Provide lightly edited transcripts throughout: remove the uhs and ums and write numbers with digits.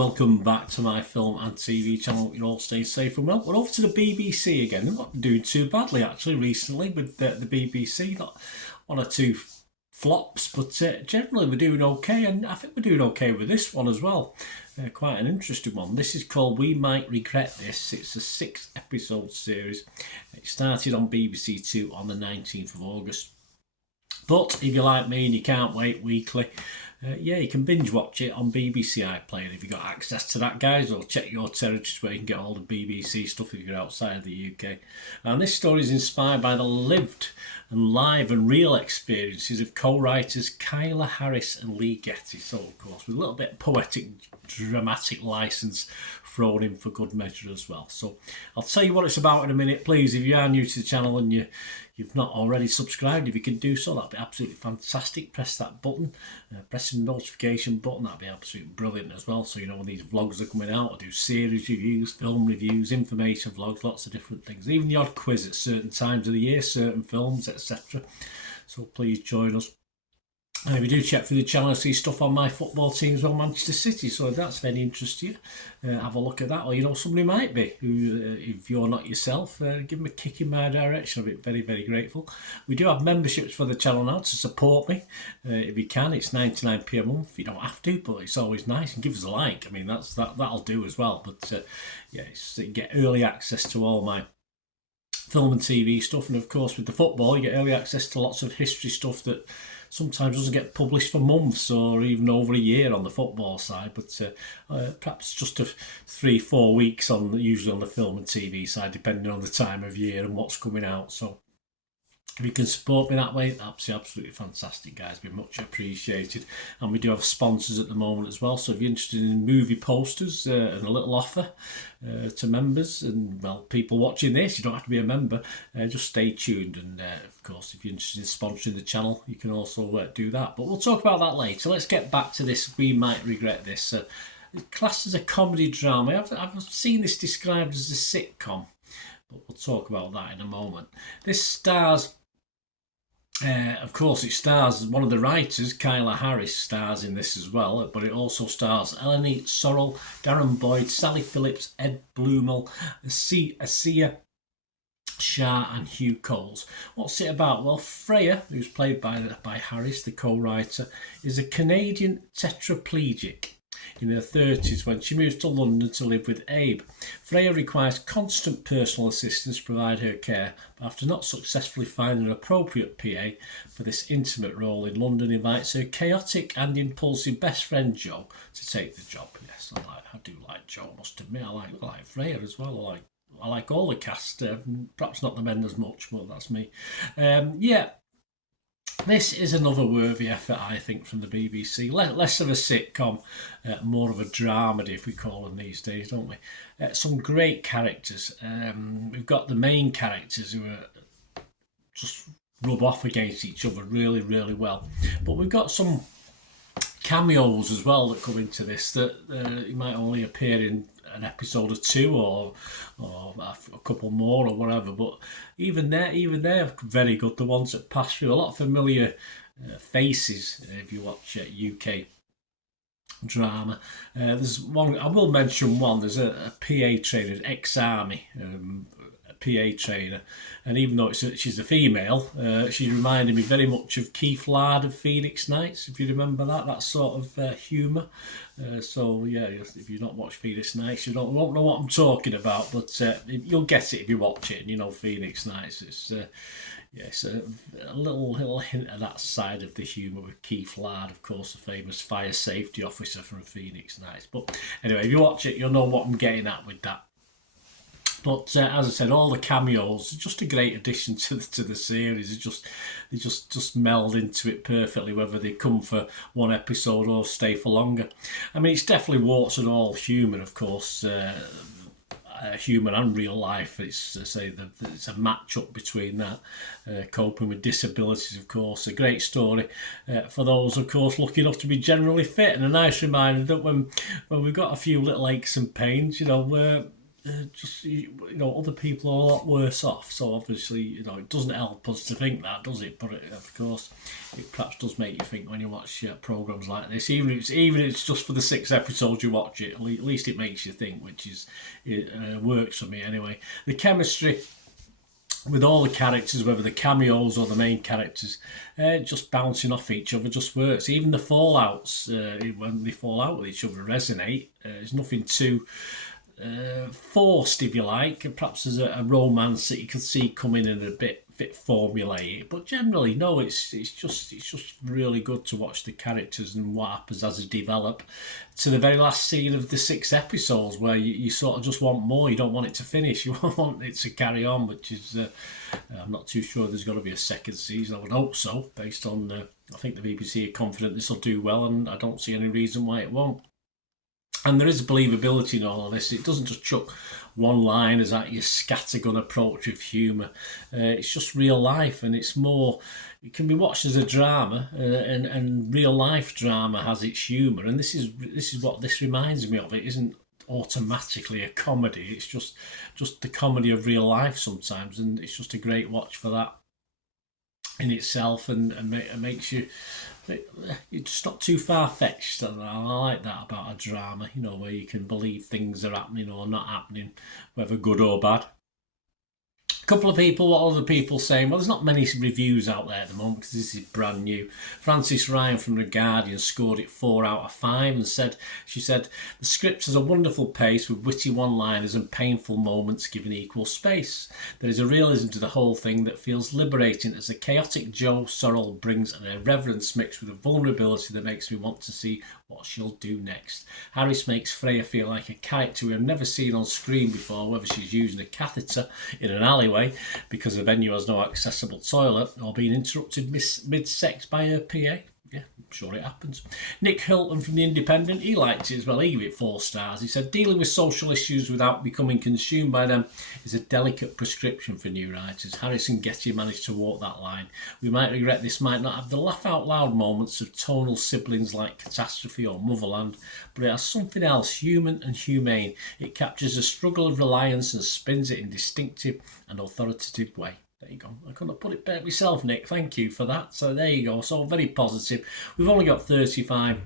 welcome back to my film and TV channel. You're all staying safe and well. We're over to the BBC again. They're not doing too badly actually recently with the BBC. Not one or two flops, but generally we're doing okay, and I think we're doing okay with this one as well. Quite an interesting one. This is called We Might Regret This. It's a 6-episode series. It started on BBC Two on the 19th of August. But if you're like me and you can't wait weekly, you can binge watch it on BBC iPlayer if you've got access to that, guys, or check your territories where you can get all the BBC stuff if you're outside of the UK. And this story is inspired by the lived and live and real experiences of co-writers Kyla Harris and Lee Getty. So, of course, with a little bit of poetic, dramatic license thrown in for good measure as well. So I'll tell you what it's about in a minute. Please, if you are new to the channel and you've not already subscribed, if you can do so, that'd be absolutely fantastic. Press that button, press the notification button, that'd be absolutely brilliant as well, so you know when these vlogs are coming out. I do series reviews, film reviews, information vlogs, lots of different things, even the odd quiz at certain times of the year, certain films, etc. So please join us. If you do check through the channel, I see stuff on my football team as well, Manchester City, so if that's of any interest to you, have a look at that, or you know somebody might be, who if you're not yourself, give them a kick in my direction. I'll be very, very grateful. We do have memberships for the channel now to support me, if you can. It's 99p a month. You don't have to, but it's always nice, and give us a like. I mean, that'll do as well. But you get early access to all my film and TV stuff, and of course with the football you get early access to lots of history stuff that sometimes doesn't get published for months or even over a year on the football side, but perhaps just 3-4 weeks usually on the film and TV side, depending on the time of year and what's coming out. So if you can support me that way, that's absolutely fantastic, guys. Be much appreciated. And we do have sponsors at the moment as well. So if you're interested in movie posters and a little offer to members and, well, people watching this, you don't have to be a member. Just stay tuned. And of course, if you're interested in sponsoring the channel, you can also do that. But we'll talk about that later. Let's get back to this. We Might Regret This. Classed as a comedy drama. I've seen this described as a sitcom, but we'll talk about that in a moment. This stars. Of course, it stars one of the writers, Kyla Harris, stars in this as well, but it also stars Eleni Sorrell, Darren Boyd, Sally Phillips, Ed Blumel, Asia Shah and Hugh Coles. What's it about? Well, Freya, who's played by Harris, the co-writer, is a Canadian tetraplegic in her 30s when she moves to London to live with Abe. Freya requires constant personal assistance to provide her care, but after not successfully finding an appropriate PA for this intimate role in London, invites her chaotic and impulsive best friend Joe to take the job. Yes, I do like Joe, must admit. I like Freya as well. I like all the cast, perhaps not the men as much, but that's me. This is another worthy effort, I think, from the BBC. Less of a sitcom, more of a dramedy, if we call them these days, don't we? Some great characters. We've got the main characters who are just rub off against each other really, really well. But we've got some cameos as well that come into this that you might only appear in an episode or two or a couple more or whatever, but even they're very good. The ones that pass through, a lot of familiar faces if you watch UK drama. There's one, I will mention one, there's a PA trainer, ex-army PA trainer, and even though she's a female, she reminded me very much of Keith Laird of Phoenix Nights, if you remember that sort of humour. So yeah, if you've not watched Phoenix Nights, you won't know what I'm talking about, but you'll get it if you watch it and you know Phoenix Nights. It's a little hint of that side of the humour with Keith Laird, of course, the famous fire safety officer from Phoenix Nights. But anyway, if you watch it, you'll know what I'm getting at with that. But as I said, all the cameos are just a great addition to the series. They just meld into it perfectly, whether they come for one episode or stay for longer. I mean, it's definitely warts and all humour, of course, humour and real life. It's a match-up between that. Coping with disabilities, of course, a great story for those, of course, lucky enough to be generally fit, and a nice reminder that when we've got a few little aches and pains, you know, just other people are a lot worse off. So obviously, it doesn't help us to think that, does it? But of course, it perhaps does make you think when you watch programs like this. Even if it's just for the 6 episodes you watch it, at least it makes you think, which is it works for me anyway. The chemistry with all the characters, whether the cameos or the main characters, just bouncing off each other just works. Even the fallouts, when they fall out with each other, resonate. There's nothing too forced, if you like. Perhaps there's a romance that you could see coming in a bit formulaic, but generally, no. It's just really good to watch the characters and what happens as they develop to the very last scene of the 6 episodes, where you sort of just want more. You don't want it to finish. You want it to carry on, which is I'm not too sure there's going to be a second season. I would hope so, based on I think the BBC are confident this will do well, and I don't see any reason why it won't. And there is believability in all of this. It doesn't just chuck one-liners at you, scattergun approach with humour. It's just real life, and it's more. It can be watched as a drama, and real life drama has its humour. And this is what this reminds me of. It isn't automatically a comedy. It's just the comedy of real life sometimes, and it's just a great watch for that in itself, and makes you. It's not too far-fetched, and I like that about a drama, where you can believe things are happening or not happening, whether good or bad. Couple of people, what other people saying? Well, there's not many reviews out there at the moment because this is brand new. Frances Ryan from The Guardian scored it 4 out of 5 and she said, the script has a wonderful pace with witty one-liners and painful moments given equal space. There is a realism to the whole thing that feels liberating as a chaotic Jo Sorrell brings an irreverence mixed with a vulnerability that makes me want to see what she'll do next. Harris makes Freya feel like a character we have never seen on screen before, whether she's using a catheter in an alleyway because the venue has no accessible toilet or being interrupted mid-sex by her PA. Yeah, I'm sure it happens. Nick Hilton from The Independent, he liked it as well. He gave it 4 stars. He said, dealing with social issues without becoming consumed by them is a delicate prescription for new writers. Harris and Getty managed to walk that line. We might regret this might not have the laugh-out-loud moments of tonal siblings like Catastrophe or Motherland, but it has something else, human and humane. It captures the struggle of reliance and spins it in distinctive and authoritative way. There you go. I couldn't have put it better myself, Nick. Thank you for that. So there you go. So very positive. We've only got 35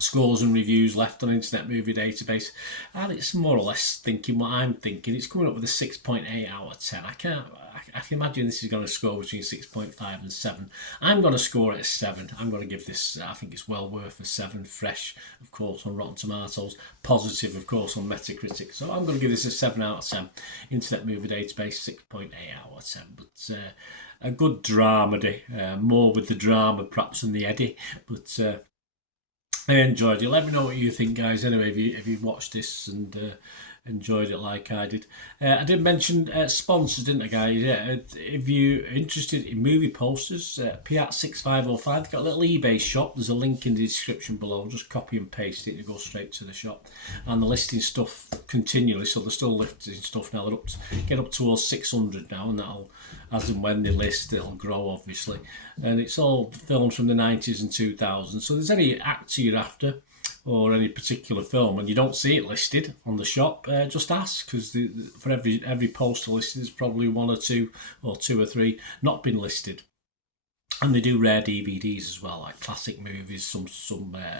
scores and reviews left on Internet Movie Database, and it's more or less thinking what I'm thinking. It's coming up with a 6.8 out of 10. I can imagine this is going to score between 6.5 and 7. I'm going to score it a 7. I'm going to give this, I think it's well worth a 7. Fresh, of course, on Rotten Tomatoes. Positive, of course, on Metacritic. So I'm going to give this a 7 out of 10. Internet Movie Database, 6.8 out of 10. But a good dramedy. More with the drama, perhaps, than the Eddie. But I enjoyed it. Let me know what you think, guys. Anyway, if you watched this and enjoyed it like I did. I did mention sponsors, didn't I, guys? Yeah. If you're interested in movie posters, Piat6505, they've got a little eBay shop. There's a link in the description below. Just copy and paste it to go straight to the shop. And they're listing stuff continually, so they're still listing stuff now. They're get up towards 600 now, and that'll, as and when they list, it'll grow, obviously. And it's all films from the 90s and 2000s. So if there's any actor you're after, or any particular film, and you don't see it listed on the shop, just ask, because for every poster listed, there's probably 1 or 2 or 2 or 3 not been listed. And they do rare DVDs as well, like classic movies, some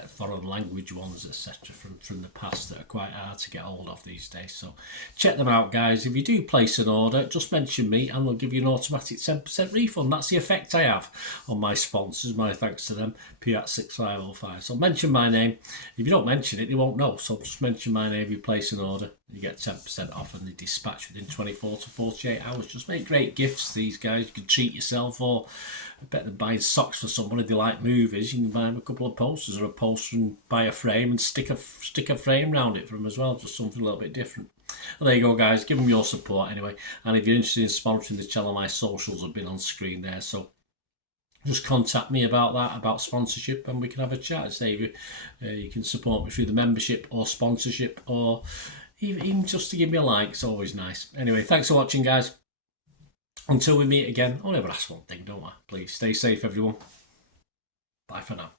foreign language ones, etc. from the past that are quite hard to get hold of these days. So check them out, guys. If you do place an order, just mention me and they'll give you an automatic 10% refund. That's the effect I have on my sponsors. My thanks to them, Piat6505. So mention my name. If you don't mention it, they won't know. So just mention my name if you place an order. You get 10% off and they dispatch within 24 to 48 hours. Just make great gifts, these guys. You can treat yourself, or better than buying socks for someone if they like movies. You can buy them a couple of posters or a poster and buy a frame and stick a frame around it for them as well. Just something a little bit different. Well, there you go, guys. Give them your support anyway. And if you're interested in sponsoring the channel, my socials have been on screen there. So just contact me about that, about sponsorship, and we can have a chat. Say you can support me through the membership or sponsorship, or even just to give me a like. It's always nice. Anyway, thanks for watching, guys. Until we meet again, I'll never ask one thing, don't I? Please stay safe, everyone. Bye for now.